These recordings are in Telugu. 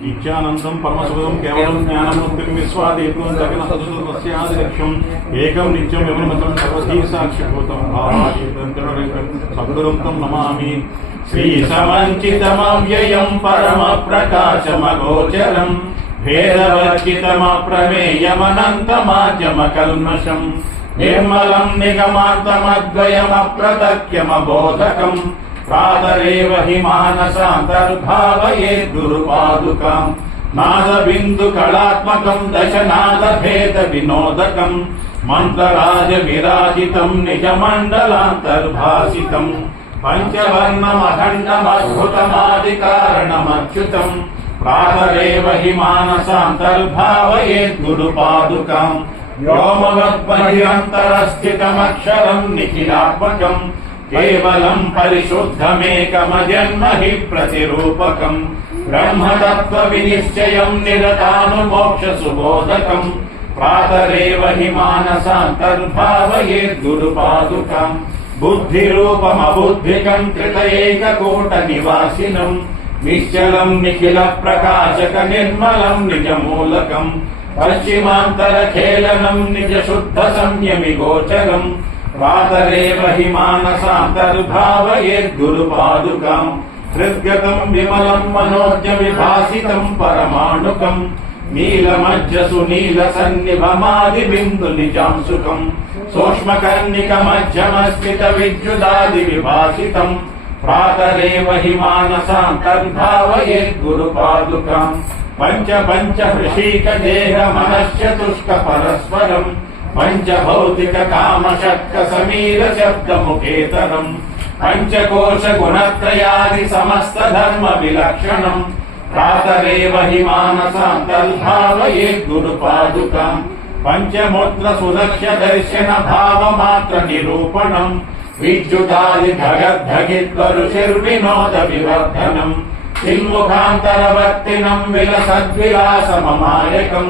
నిత్యానందం పరమసుఖం కేవలం జ్ఞానమూర్తిం విశ్వాదీపం జగన్ సదస్యాదిలక్ష్యం ఏకం నిత్యం యమనిమతం సర్వధీ సాక్షిభూతం సద్గురుం తం నమామి. శ్రీ సమంచితమవ్యయం పరమ ప్రకాశమగోచరం భేదవర్జితమప్రమేయమనంతమాద్యమ కల్మషం నిర్మలం నిగమాంతమద్వయమప్రతక్యమబోధకం ప్రాతరేవ హి మానసాంతర్భావయే గురుపాదుకాం నాదబిందు కళాత్మకం దశనాద భేద వినోదకం మంత్రరాజ విరాజితం నిజమండలాంతర్భాసితం పంచవర్ణమఖండమద్భుతమాదికారణమచ్యుతం ప్రాతరేవ హి మానసాంతర్భావయే గురుపాదుకాం వ్యోమవద్బహిరంతరస్థితమక్షరం నిఖిలాత్మకం కేవలం పరిశుద్ధమేకమజన్మ హి ప్రతిరూపకం బ్రహ్మతత్వ వినిశ్చయం నిరతానుమోక్ష సుబోధకం ప్రాతరేవ హి మానసాంతర్భావయే గురుపాదుకాం బుద్ధిరూపమబుద్ధికం త్రితయేకకూట నివాసినం నిశ్చలం నిఖిల ప్రకాశక నిర్మలం నిజమూలకం పశ్చిమాంతరఖేళనం నిజ శుద్ధ సంయమి గోచరం ప్రాతరేవ హి మానసాంతర్భావయే గురుపాదుకాం హృద్గతం విమలం మనోజ్ఞ విభాసితం పరమాణుకం నీలమజ్జసు నీల సన్నిభమాది బిందు నిజాంశుకం సూక్ష్మకర్ణిక మధ్యమస్థిత విద్యుదాది విభాసితం ప్రాతరేవ హి మానసాంతర్భావయే గురుపాదుకాం పంచ పంచ హృషీక దేహ మనశ్చతుష్క పరస్పరం పంచభౌతిక కామ షట్క సమీర శబ్ద ముఖేతరం పంచకోశ గుణత్రయాది సమస్త ధర్మ విలక్షణం ప్రాతరేవ హి మానసాంతర్భావయే గురుపాదుకాం పంచముద్ర సుదక్ష దర్శన భావమాత్ర నిరూపణం విద్యుతాది భగద్భగిత్వరుషిర్వినోద వివర్ధనం చిన్ముఖాంతరవర్తినం విలసద్విలాసమమాయకం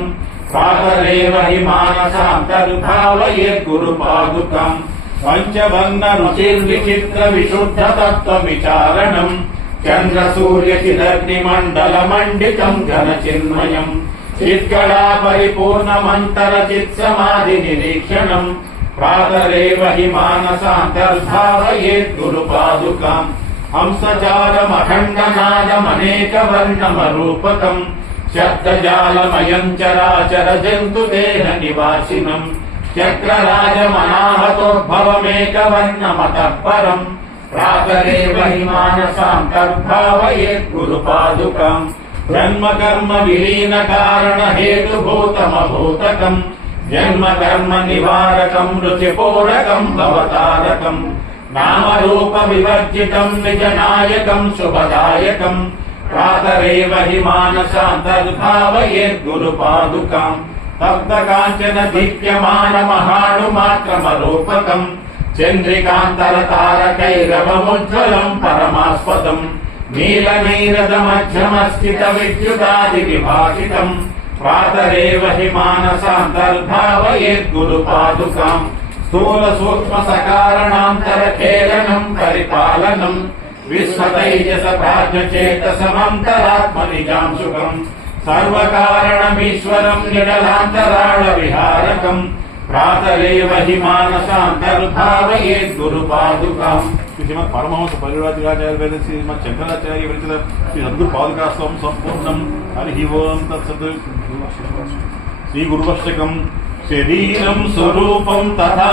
ప్రాతరేవ హి మానసాంతర్భావయే గురుపాదుకాం పంచవర్ణ రుచిర్విచిత్ర విశుద్ధ తత్వ విచారణం చంద్ర సూర్య చిదగ్నిమండల మండితం ఘన చిన్మయం చిత్కళా పరిపూర్ణమంతర చిత్సమాధి నిరీక్షణం ప్రాతరేవ హి మానసాంతర్భావయే గురుపాదుకాం హంసచారమఖండనాదమనేక వర్ణమరూపకం శబ్దజాలమయం చరాచర జంతు దేహ నివాసినం చక్రరాజమనాహతోద్భవమేక వర్ణమతఃపరం ప్రాతరేవ హి మానసాంతర్భావయే గురుపాదుకాం జన్మ కర్మ విలీన కారణ హేతుభూతమభూతకం జన్మ కర్మ నివారకం రుచిపూరకం భవతారకం నామరూప వివర్జితం నిజనాయకం శుభదాయకం ప్రాతరేవ హి మానసాంతర్భావయే గురుపాదుకాం తప్తకాంచన దీప్యమాన మహాణుమాత్రమరూపకం చంద్రికాంతర తారకైరవముజ్వలం పరమాస్పదం నీలనీరద మధ్యమస్థిత విద్యుదాది విభాసితం ప్రాతరేవ హి మానసాంతర్భావయే గురుపాదుకాం స్థూల సూక్ష్మ సకారణాంతర ఖేళనం పరిపాలనం విశ్వతైజస ప్రాజ్ఞచేతసమంతరాత్మ నిజాంశుకం సర్వకారణమీశ్వరం నిడలాంతరాళ విహారకం ప్రాతరేవ హి మానసాంతర్భావయే గురుపాదుకాం. శ్రీమద్ పరమహంస పరివ్రాజకాచార్య వేద శ్రీమద్ శంకరాచార్య విరచిత శ్రీ సద్గురు పాదుకాస్తం సంపూర్ణం. హరి ఓం తత్సత్. శ్రీ గురువష్టకం శరీరం స్వరూపం తథా